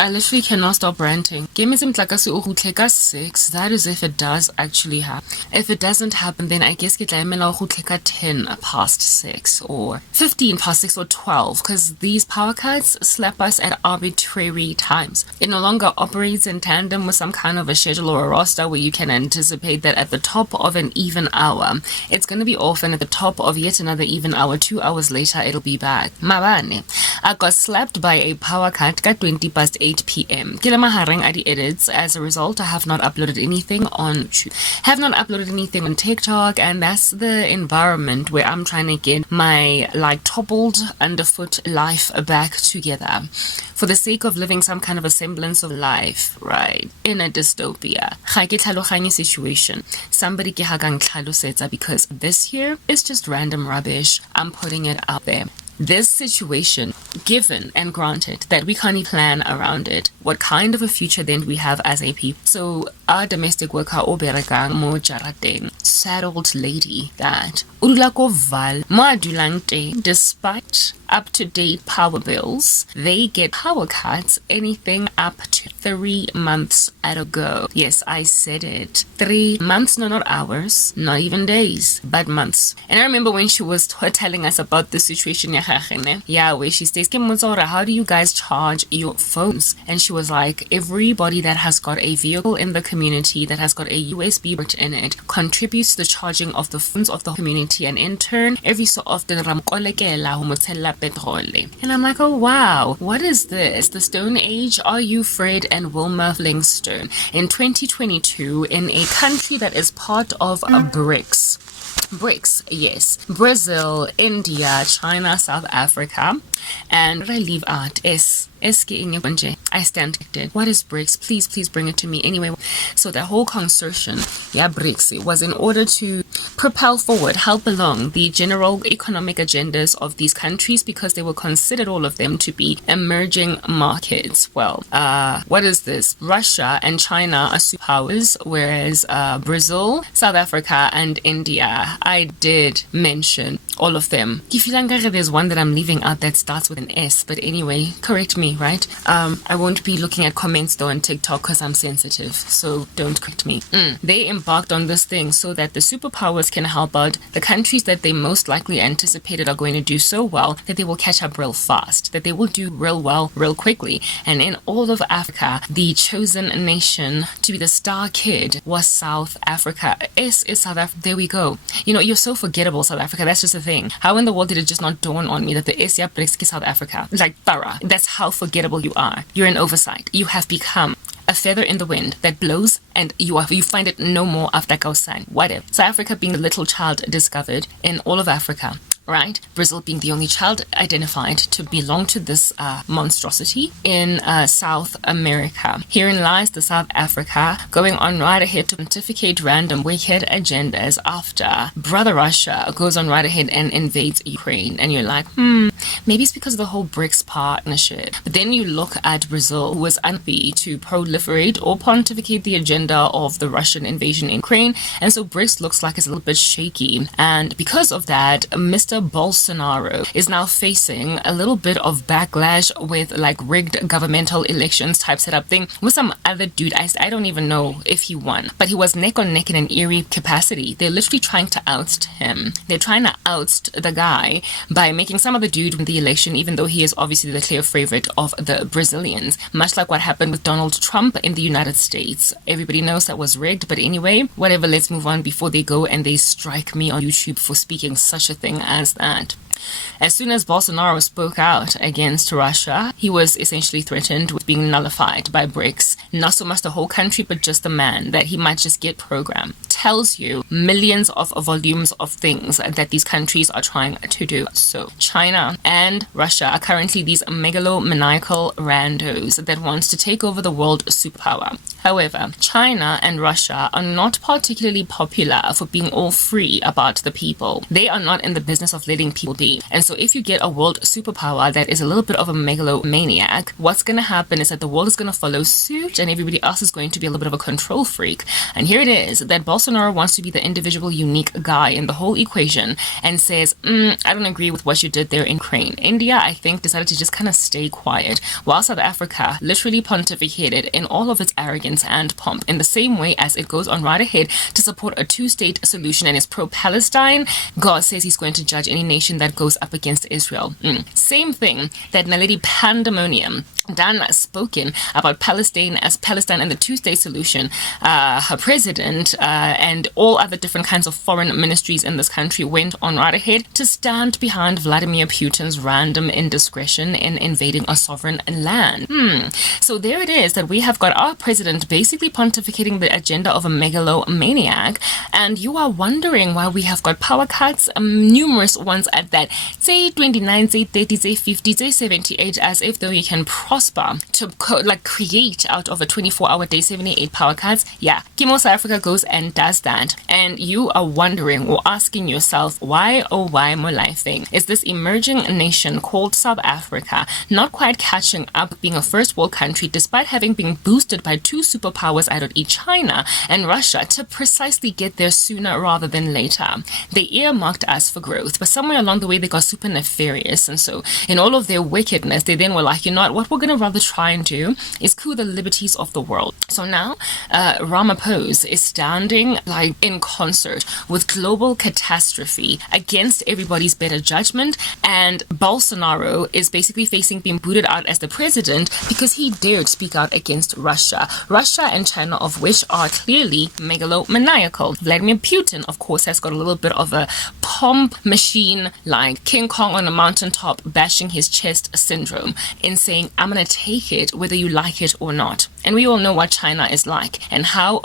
I literally cannot stop ranting. Give me some tlaka 6. That is if it does actually happen. If it doesn't happen, then I guess get 10 past 6 or 15 past 6 or 12, because these power cuts slap us at arbitrary times. It no longer operates in tandem with some kind of a schedule or a roster where you can anticipate that at the top of an even hour, it's going to be off, and at the top of yet another even hour, 2 hours later, it'll be back. Mabane, I got slapped by a power cut at 20 past 8 p.m. Kila mahareng adi edits. As a result, I have not uploaded anything on YouTube. Have not uploaded anything on TikTok, and that's the environment where I'm trying to get my toppled underfoot life back together for the sake of living some kind of a semblance of life, right? In a dystopia. Ga ke tlhaloganye situation. Somebody ke hagang tlhalosetsa, because this here is just random rubbish. I'm putting it out there. This situation, given and granted that we can't plan around it, what kind of a future then do we have as a people? So our domestic worker o berekang mo jarateng, saddled lady that udula ko val mo adulang teng, despite up-to-date power bills, they get power cuts anything up to 3 months at a go. Yes, I said it. 3 months, no, not hours, not even days, but months. And I remember when she was telling us about the situation, where she states, how do you guys charge your phones? And she was like, everybody that has got a vehicle in the community that has got a USB port in it contributes to the charging of the phones of the community, and in turn, every so often, and I'm like, oh wow, what is this? The Stone Age? Are you Fred and Wilma Flintstone in 2022 in a country that is part of Brics? Brics, yes. Brazil, India, China, South Africa, and what I leave out is I stand corrected. What is Brics? Please bring it to me. Anyway, so the whole consortium, Brics, it was in order to propel forward, help along the general economic agendas of these countries, because they were considered, all of them, to be emerging markets. Well, what is this? Russia and China are superpowers, whereas Brazil, South Africa, and India, I did mention all of them. There's one that I'm leaving out that starts with an S, but anyway, correct me, right? I won't be looking at comments though on TikTok because I'm sensitive, so don't correct me. They embarked on this thing so that the superpowers can help out the countries that they most likely anticipated are going to do so well that they will catch up real fast, that they will do real well real quickly. And in all of Africa, the chosen nation to be the star kid was South Africa. S is South Africa. There we go. You're so forgettable, South Africa. That's just the thing. How in the world did it just not dawn on me that the S Brics is South Africa? Like thorough. That's how forgettable you are. You're an oversight. You have become a feather in the wind that blows, and you find it no more after Kausan. Whatever. South Africa being the little child discovered in all of Africa. Right? Brazil being the only child identified to belong to this monstrosity in South America. Herein lies the South Africa going on right ahead to pontificate random wicked agendas after brother Russia goes on right ahead and invades Ukraine. And you're like, maybe it's because of the whole Brics partnership. But then you look at Brazil, who was unhappy to proliferate or pontificate the agenda of the Russian invasion in Ukraine. And so Brics looks like it's a little bit shaky. And because of that, Mr. Bolsonaro is now facing a little bit of backlash with rigged governmental elections type setup thing with some other dude. I don't even know if he won, but he was neck on neck in an eerie capacity. They're literally trying to oust him. They're trying to oust the guy by making some other dude win the election, even though he is obviously the clear favorite of the Brazilians, much like what happened with Donald Trump in the United States. Everybody knows that was rigged, but anyway, whatever, let's move on before they go and they strike me on YouTube for speaking such a thing as that. As soon as Bolsonaro spoke out against Russia, he was essentially threatened with being nullified by Brics. Not so much the whole country, but just the man, that he might just get programmed. Tells you millions of volumes of things that these countries are trying to do. So China and Russia are currently these megalomaniacal randos that wants to take over the world superpower. However, China and Russia are not particularly popular for being all free about the people. They are not in the business of letting people be. country. And so if you get a world superpower that is a little bit of a megalomaniac, what's going to happen is that the world is going to follow suit and everybody else is going to be a little bit of a control freak. And here it is that Bolsonaro wants to be the individual unique guy in the whole equation and says, I don't agree with what you did there in Ukraine. India, I think, decided to just kind of stay quiet, while South Africa literally pontificated in all of its arrogance and pomp, in the same way as it goes on right ahead to support a two-state solution and is pro-Palestine. God says he's going to judge any nation that goes up against Israel. Same thing that Naledi Pandemonium done spoken about Palestine and the two-state solution. Her president and all other different kinds of foreign ministries in this country went on right ahead to stand behind Vladimir Putin's random indiscretion in invading a sovereign land. So there it is that we have got our president basically pontificating the agenda of a megalomaniac, and you are wondering why we have got power cuts, numerous ones at that. Say 29, say 30, say 50, say 78, as if though you can prosper to create out of a 24-hour day 78 power cuts. Yeah, Chemo South Africa goes and does that, and you are wondering or asking yourself, why oh why my life thing is this emerging nation called South Africa not quite catching up, being a first world country despite having been boosted by two superpowers, i.e. China and Russia, to precisely get there sooner rather than later. They earmarked us for growth, but somewhere along the way they got super nefarious, and so in all of their wickedness they then were like, you know what we're going to rather try and do is coup the liberties of the world. So now Ramaphosa is standing like in concert with global catastrophe against everybody's better judgment, and Bolsonaro is basically facing being booted out as the president because he dared speak out against Russia and China, of which are clearly megalomaniacal. Vladimir Putin, of course, has got a little bit of a pomp machine like King Kong on a mountaintop bashing his chest syndrome in saying, I'm going to take it whether you like it or not. And we all know what China is like and how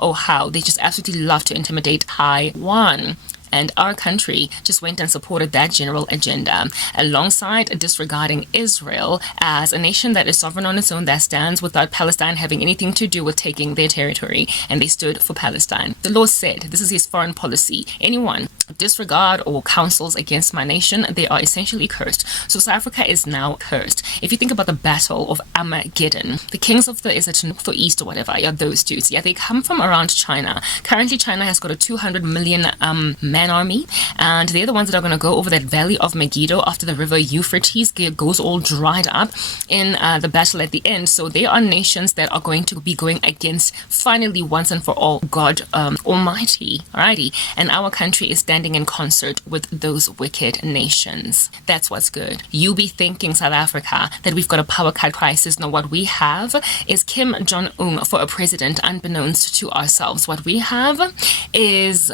they just absolutely love to intimidate Taiwan. And our country just went and supported that general agenda, alongside disregarding Israel as a nation that is sovereign on its own, that stands without Palestine having anything to do with taking their territory, and they stood for Palestine. The Lord said, this is his foreign policy. Anyone disregard or counsels against my nation, they are essentially cursed. So South Africa is now cursed. If you think about the battle of Armageddon, the kings of the, is it North or East or whatever, yeah, those dudes, yeah, they come from around China. Currently, China has got a 200 million man army, and they're the ones that are going to go over that valley of Megiddo after the river Euphrates goes all dried up in the battle at the end. So they are nations that are going to be going against, finally, once and for all, God Almighty. Alrighty, and our country is standing in concert with those wicked nations. That's what's good. You be thinking, South Africa, that we've got a power cut crisis. No, what we have is Kim Jong-un for a president, unbeknownst to ourselves. What we have is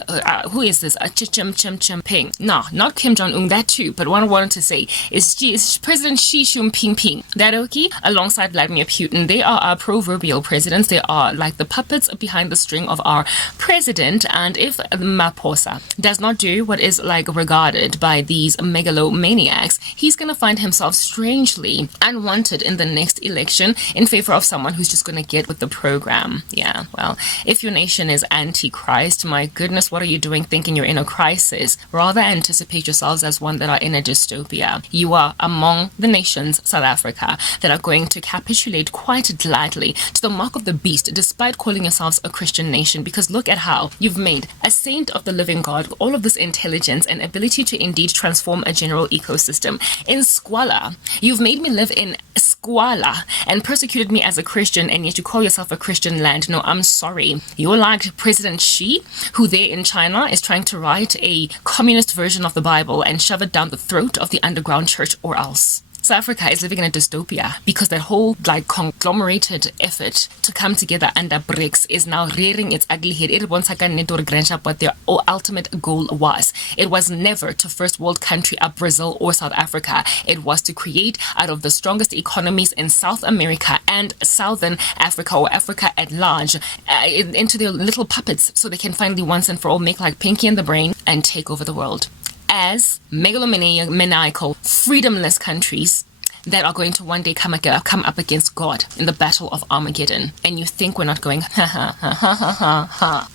who is this? Jinping. No, not Kim Jong-un, that too, but what I wanted to say is President Xi Jinping. That okay? Alongside Vladimir Putin. They are our proverbial presidents. They are like the puppets behind the string of our president, and if Maposa does not do what is like regarded by these megalomaniacs, he's going to find himself strangely unwanted in the next election in favor of someone who's just going to get with the program. Yeah, well, if your nation is antichrist, my goodness, what are you doing thinking you're in a crisis? Rather anticipate yourselves as one that are in a dystopia. You are among the nations, South Africa, that are going to capitulate quite gladly to the mark of the beast, despite calling yourselves a Christian nation, because look at how you've made a saint of the living God with all of this intelligence and ability to indeed transform a general ecosystem. In squalor, you've made me live in squalor and persecuted me as a Christian, and yet you call yourself a Christian land. No, I'm sorry. You're like President Xi, who there in China is trying to write a communist version of the Bible and shove it down the throat of the underground church, or else. South Africa is living in a dystopia because that whole like conglomerated effort to come together under Brics is now rearing its ugly head. It wants what their ultimate goal was. It was never to first world country up Brazil or South Africa. It was to create out of the strongest economies in South America and Southern Africa, or Africa at large, into their little puppets, so they can finally once and for all make like Pinky and the Brain and take over the world. As megalomaniacal, freedomless countries that are going to one day come up against God in the battle of Armageddon. And you think we're not going, ha ha ha ha ha ha.